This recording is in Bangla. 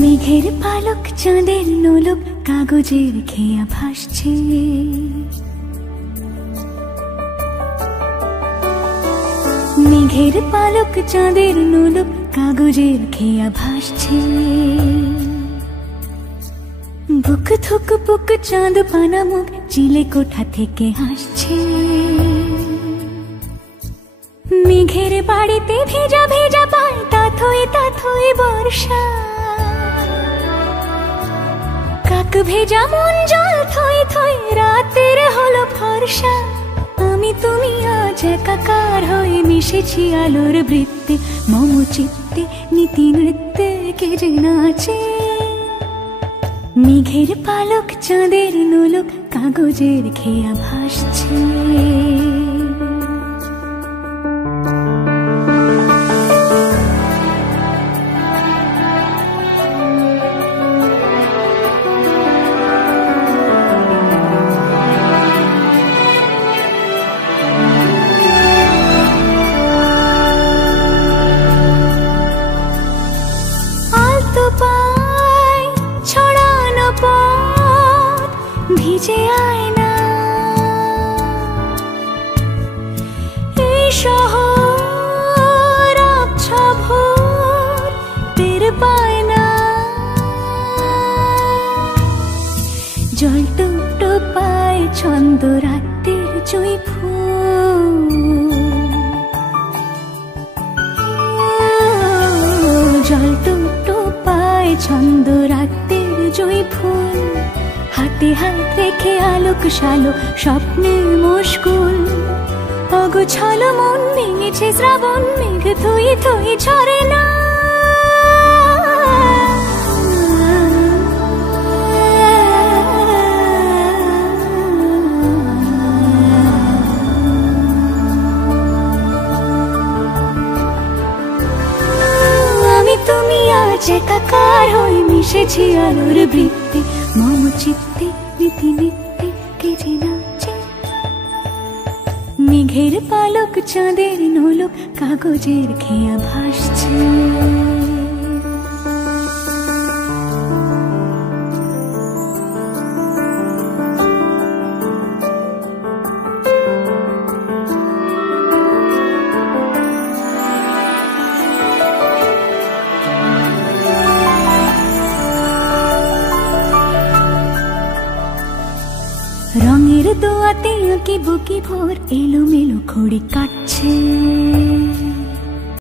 মেঘের পালক চাঁদের নোলক কাগজের খেয়া ভাসছে। মেঘের পালক চাঁদের নোলক কাগজের খেয়া ভাসছে। বুক থুক বুক চাঁদ পানা মুখ চিলে কোঠা থেকে হাসছে। মেঘের বাড়িতে ভেজা ভেজা পায় তাথই বর্ষা। কাক ভেজা মন জল থই থই রাতের হলো ফর্সা। আমি তুমি আজ একাকার হয়ে মিশেছি আলোর বৃত্তে। মম চিত্তে নীতি নৃত্যে কে যে নাচে। মেঘের পালক চাঁদের নোলক কাগজের খেয়া ভাসছে। ভিজে আয়না এই শহর আবছা ভোর টের পায় না। জল টুকটো পায় ছন্দ রাতের জুঁই ফুল। জল টুকটো পায় ছন্দ রাতের জুঁই ফুল। হাতে হাত রেখে আলোক শালো স্বপ্নে মুশকুল। অগোছালো মন ভেঙেছে শ্রাবণ মেঘ থই থই ঝরে না। আমি তুমি আজ একাকার হয়ে মিশেছি আলোর বৃত্তে। মম চিত্তে নীতি নিত্যে কে যে নাচে। মেঘের পালক চাঁদের নোলক কাগজের খেয়া ভাসছে। রঙের দোয়াতে আঁকি বুকি ভোর এলোমেলো খড়ি কাটছে।